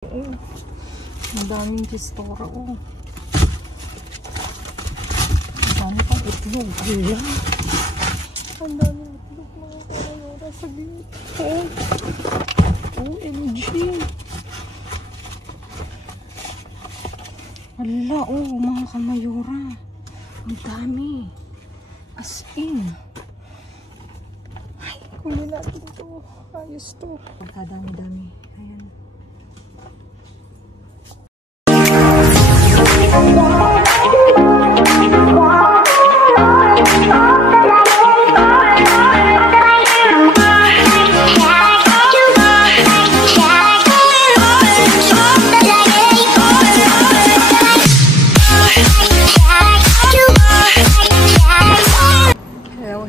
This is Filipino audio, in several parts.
Oh, madaming kistora. Oh, madami pang itlog. Ayan. Ang daming itlog mga kamayora sa gilid. Oh, OMG. Ala, oh, mga kamayora. Ang dami. As in. Ay, kunin natin to. Ayos to. Pagkadami-dami. Ayan.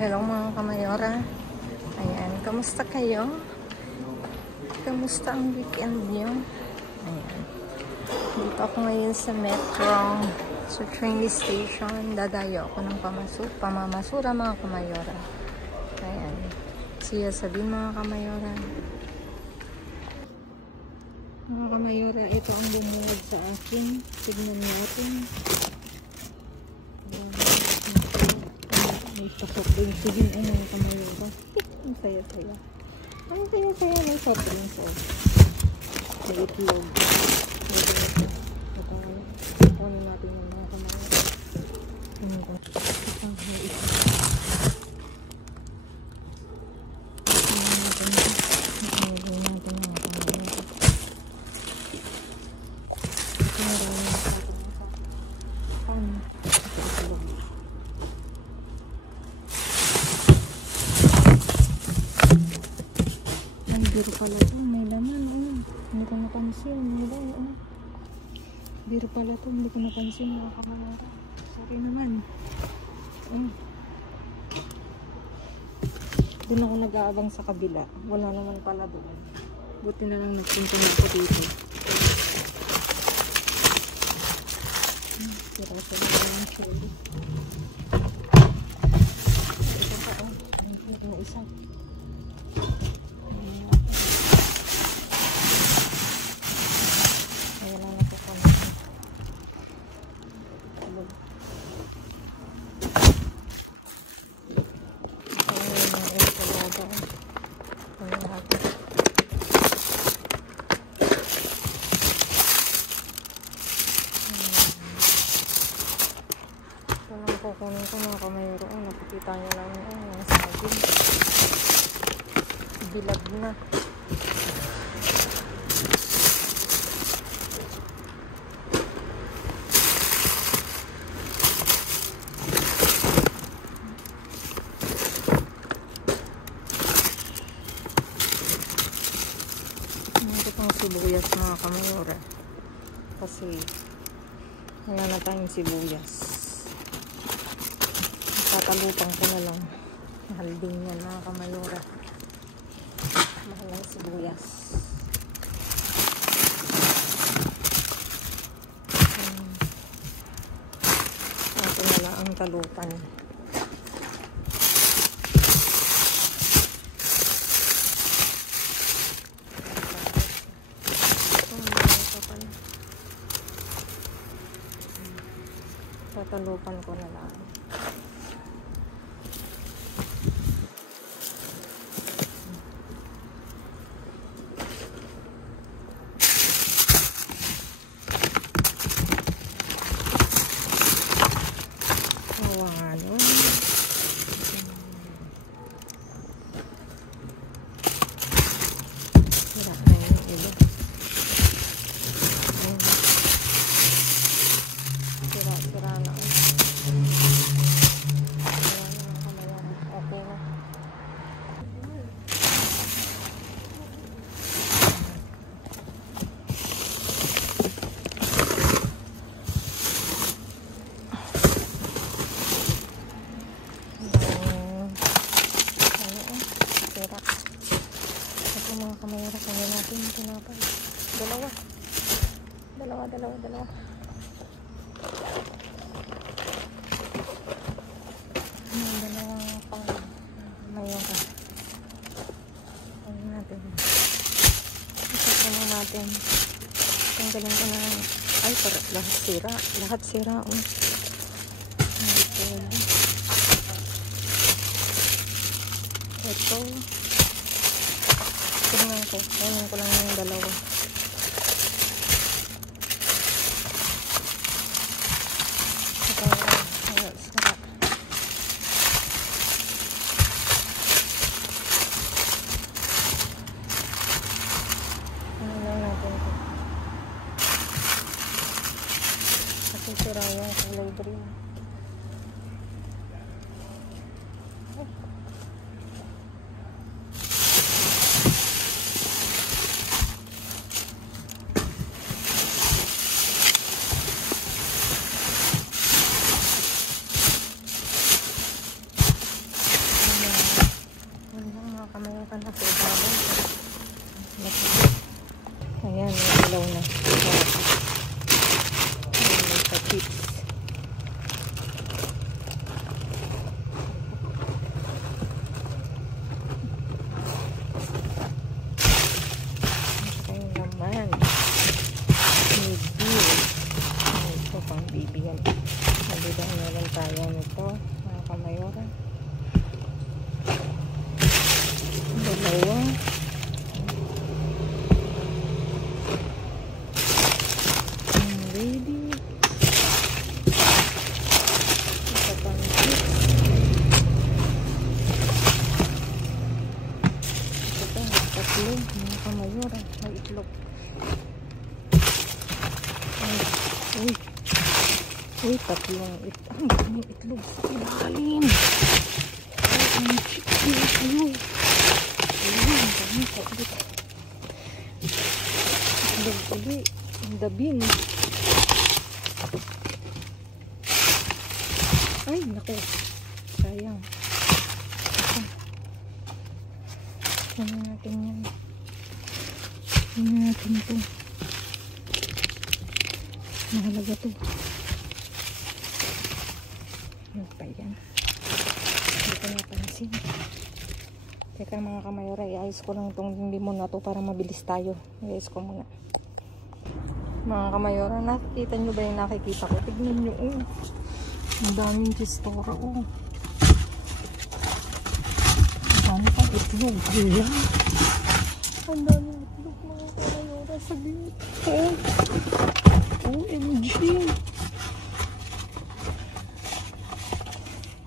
Hello mga kamayora. Ayan, kamusta kayo? Kamusta ang weekend nyo? Ayan. Dito ako ngayon sa metro, sa train station. Dadayo ako ng pamamasura mga kamayora. Ayan. Siya sabihin mga kamayora. Mga kamayora, ito ang bumuwag sa akin. Tignan natin. May soft drinks din ang mga kamayora. Ang saya-saya. Ang saya-saya ng soft drinks. May itlog. Kunin natin yung mga kamayora. May itlog. Biro pala ito, may laman, oh. Hindi ko napansin, oh. Biro pala ito, hindi ko napansin mga kamayora. Sorry naman. Doon ako nag-aabang sa kabila. Wala naman pala doon. Buti na lang nagpunta na ako dito. Sira-sira lang siya. Ito pa, oh. Ito na isa. Kukunin ko mga kamayoro. Nakikita nyo lang yung saging. Bilad na. Ito pang sibuyas mga kamayoro. Kasi wala na tayong sibuyas. Tatalupang ko na lang. Mahal din yan mga kamayora. Mahal ang sibuyas. Ito na lang ang talupan. Tatalupan ko na lang. Mga kamayora, kanya natin yung tinapay. Dalawa. Dalawang pang mayora. Kanya natin. Ito natin. Tanggalin ko na. Ay, parang lahat sira. Lahat sira, oh. Ito. Tingnan ko. Tingnan ko lang yung dalawa. Ito. Ay, sira. Ano lang natin ito. Kasi sira yung kulay green. Ayan, ilaw na. May pa-chips. Ito naman. May beer. Ito pang bibigan. Nabibang naman tayo nito, mga kamayora. Dalawa. Mga kamayora, may itlog. Uy, uy, tatlong itlog. Ang daming itlog sa ilalim. Ang chicken ulit. Ang daming pa ulit. Itlog ulit. Ang dabing. Ay, naku. Sayang. Ano natin yan? Ano natin ito? Mahalaga ito. Ano pa yan? Hindi ko napansin. Teka mga kamayora, i-ayos ko lang itong limon na ito para mabilis tayo. I-ayos ko muna. Mga kamayora, nakikita nyo ba yung nakikita ko? Tignan nyo, oh. Ang daming chistora, oh. Ang dami pang itlog. Ayan. Ang daming itlog mga kamayora sa gilid. Oh. OMG.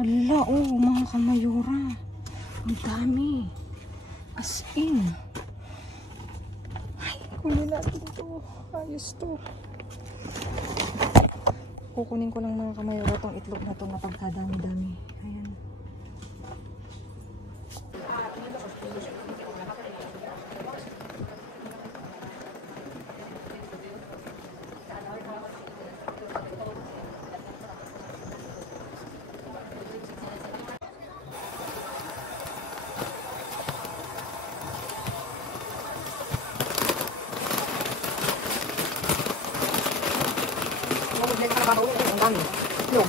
Wala, oh mga kamayora. Ang dami. As in. Ay, kunin natin to. Ayos to. Kukunin ko lang mga kamayora tong itlog na to na pagkadami-dami. Ayan. Ang dami. Itlog.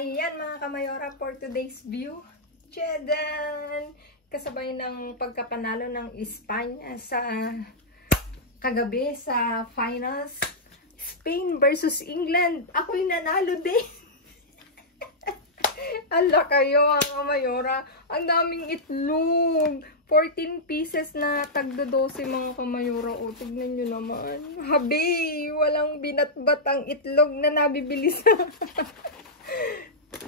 Ayan mga kamayora for today's view. Tchadan! Kasabay ng pagkapanalo ng Espanya sa kagabi sa finals. Spain versus England. Ako'y nanalo din. Ala kayo, mga Mayora. Ang daming itlog. 14 pieces na tagdo 12 mga Kamayora. O, tignan nyo naman. Habi, walang binatbat ang itlog na nabibili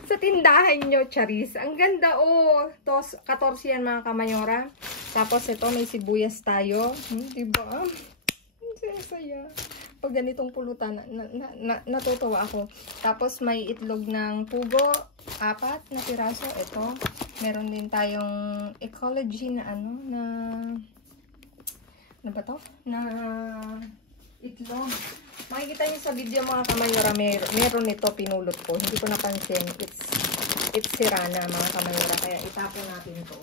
sa tindahan nyo, Charis. Ang ganda, oh. 14 yan, mga Kamayora. Tapos, ito, may sibuyas tayo. Diba? Ang saya-saya. Pag ganitong pulutan, natutuwa ako. Tapos, may itlog ng pugo. 4 na piraso. Ito. Meron din tayong ecology na ano, na ba to? Na itlog. Makikita niyo sa video, mga Kamayora, meron ito, pinulot ko. Hindi ko napansin. It's sirana, mga Kamayora. Kaya itapon natin to.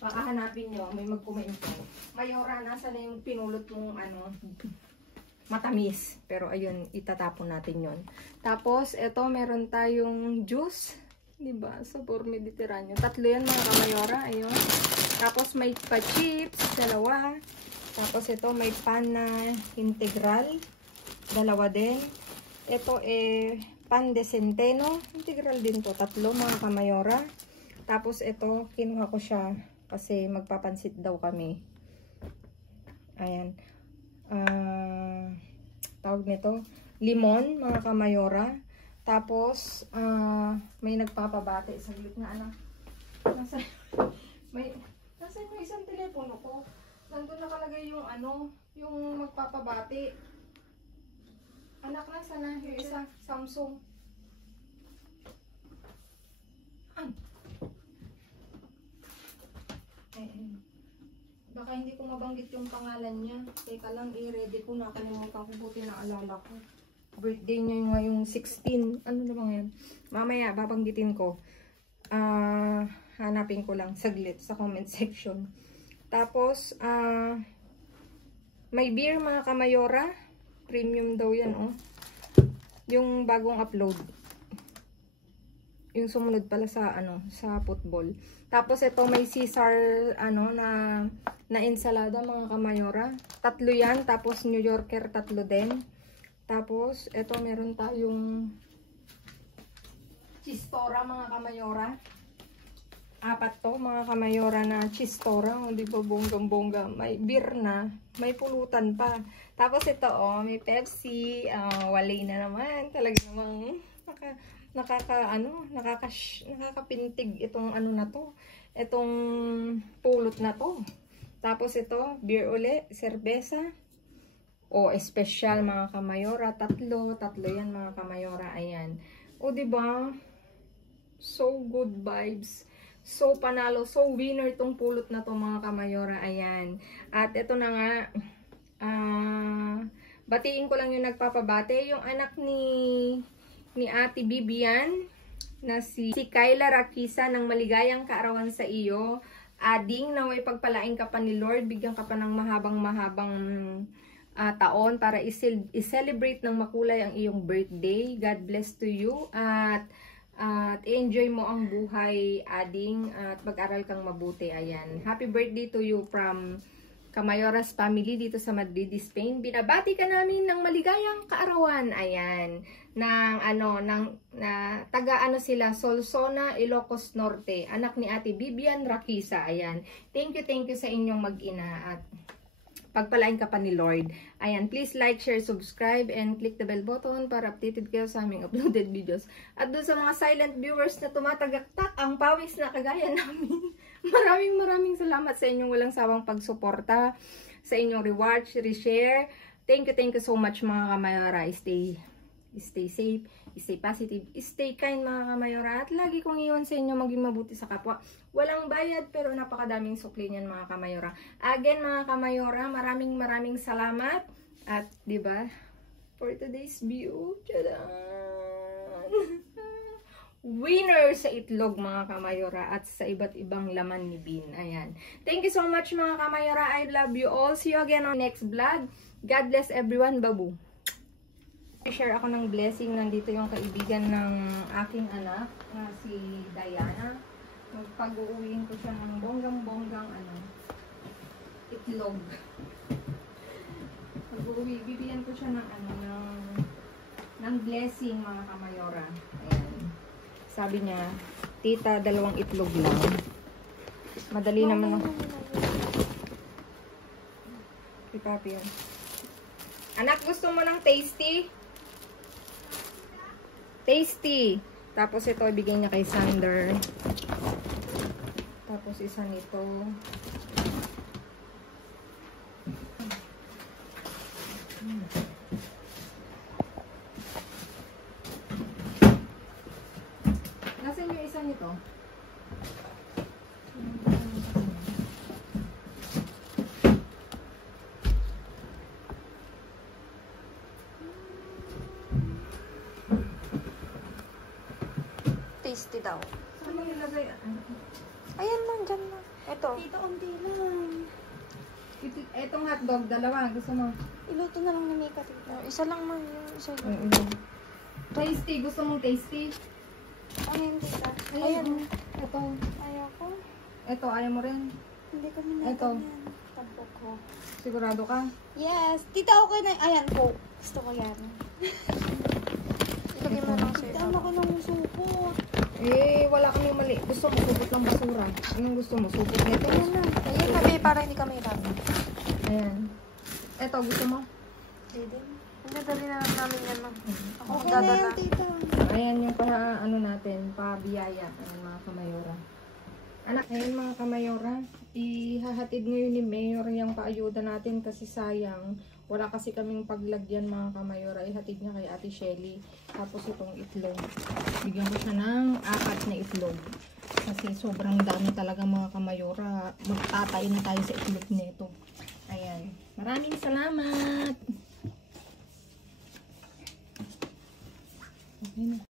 Baka hanapin nyo, may magkomento. Mayora, nasa na yung pinulot mong ano, matamis. Pero ayun, itatapon natin yon. Tapos, ito, meron tayong juice. Diba? Sabor Mediterranean. 3 yan, mga Kamayora. Ayun. Tapos, may pa-chips. 2. Tapos, ito, may pan na integral. 2 din. Ito, pan de centeno. Integral din to. 3, mga Kamayora. Tapos, ito, kinuha ko siya kasi magpapansit daw kami. Ayan. Tawag nito, limon, mga Kamayora. Tapos, may nagpapabate. Saglit na, anak. Nasaan yung isang telepono ko? Nandun nakalagay yung ano, yung magpapabate. Anak, nasaan na? Yung isa, Samsung. Baka hindi ko mabanggit yung pangalan niya. Teka lang, i-ready ko. Nakalimutan ko, buti na alala ko. Birthday niya yung ngayong 16. Ano na ba ngayon? Mamaya, babanggitin ko. Hanapin ko lang saglit sa comment section. Tapos, may beer, mga Kamayora. Premium daw yan, oh. Yung bagong upload. Yung sumunod pala sa, ano, sa football. Tapos, ito may Caesar, ano, na ensalada, mga Kamayora. 3 yan. Tapos, New Yorker, 3 din. Tapos, ito meron tayong chistora, mga Kamayora. 4 to, mga Kamayora, na chistora. O, di ba, bonggang-bongga. May beer na. May pulutan pa. Tapos, ito, oh, may Pepsi. Wali na naman. Talaga namang nakakapintig itong ano na to. Itong pulot na to. Tapos ito, beer uli, serbesa. O, espesyal, mga Kamayora. 3 yan, mga Kamayora. Ayan. O, diba? So good vibes. So panalo. So winner itong pulot na to, mga Kamayora. Ayan. At ito na nga. Batiin ko lang yung nagpapabate. Yung anak ni Ate Bibian na si Kayla Rakisa ng maligayang kaarawan sa iyo. Ading, naway pagpalain ka pa ni Lord, bigyan ka pa ng mahabang taon para i-celebrate ng makulay ang iyong birthday. God bless to you at i-enjoy mo ang buhay, Ading, at mag-aral kang mabuti. Ayan. Happy birthday to you from Kamayora's family dito sa Madrid, Spain. Binabati ka namin ng maligayang kaarawan. Ayan. Taga sila, Solsona, Ilocos Norte. Anak ni Ate Bibian Rakisa. Ayan. Thank you sa inyong mag-ina at pagpalain ka pa ni Lord. Ayan, please like, share, subscribe, and click the bell button para updated kayo sa aming uploaded videos. At doon sa mga silent viewers na tumatagaktak ang pawis na kagaya namin, maraming salamat sa inyong walang sawang pagsuporta, sa inyong rewatch, reshare. Thank you so much, mga Kamayora. Stay safe, stay positive, stay kind, mga Kamayora. At lagi kong iyon sa inyo maging mabuti sa kapwa. Walang bayad pero napakadaming sukli niyan, mga Kamayora. Again, mga Kamayora, maraming salamat. At, di ba, for today's view, tadaan! Winner sa itlog, mga Kamayora, at sa iba't ibang laman ni Bean. Ayan. Thank you so much, mga Kamayora. I love you all. See you again on next vlog. God bless everyone. Babu. I-share ako ng blessing. Nandito yung kaibigan ng aking anak na si Diana. Pag-uwiin ko siya ng bonggang itlog. Pag-uwi, bibigyan ko siya ng ng blessing, mga Kamayora. Ayan. Sabi niya, Tita, 2 itlog lang. Madali naman ang... Kay Papi yan. Anak, gusto mo ng tasty? Tasty. Tapos ito, ibigay niya kay Sander. Tapos isa nito. Nasaan yung isa nito? Tasty daw. Saan mo nilagay? Ayan lang, dyan na. Ito. Tita, unti lang. Etong hotdog, 2. Gusto mo? Iluto na lang ni Mika, tita. Isa lang man yung isa yun. Oo. Tasty. Gusto mong tasty? Ayan, tita. Ayan. Ito. Ayoko. Ito, ayaw mo rin. Hindi kami na Ito. ganyan. Tampo ko. Sigurado ka? Yes. Tita, okay na. Ayan po. Gusto ko yan. Ilagay mo lang Tita, sa'yo. ano ka nang supot? Eh, wala kaming mali. Gusto mo, supot lang basura. Anong gusto mo? Supot nito? Ayan na. Ayun na, babe, para hindi kami hirap. Ayan. Ito, gusto mo? Pwede. Hindi, dali na lang namin yan, ma'am. Ako Okay na yan, dadala. tita. Ayan yung ano natin, pabiyaya ng mga kamayora. Anak, ayun mga kamayora, ihahatid ngayon ni Mayor yung paayuda natin kasi sayang. Wala kasi kaming paglagyan mga kamayora. Ihatid niya kay Ate Shelly. Tapos itong itlog. Bigyan ko siya ng 4 na itlog. Kasi sobrang dami talaga mga kamayora. Magtatay na tayo sa itlog nito. Ayan. Maraming salamat! Okay na.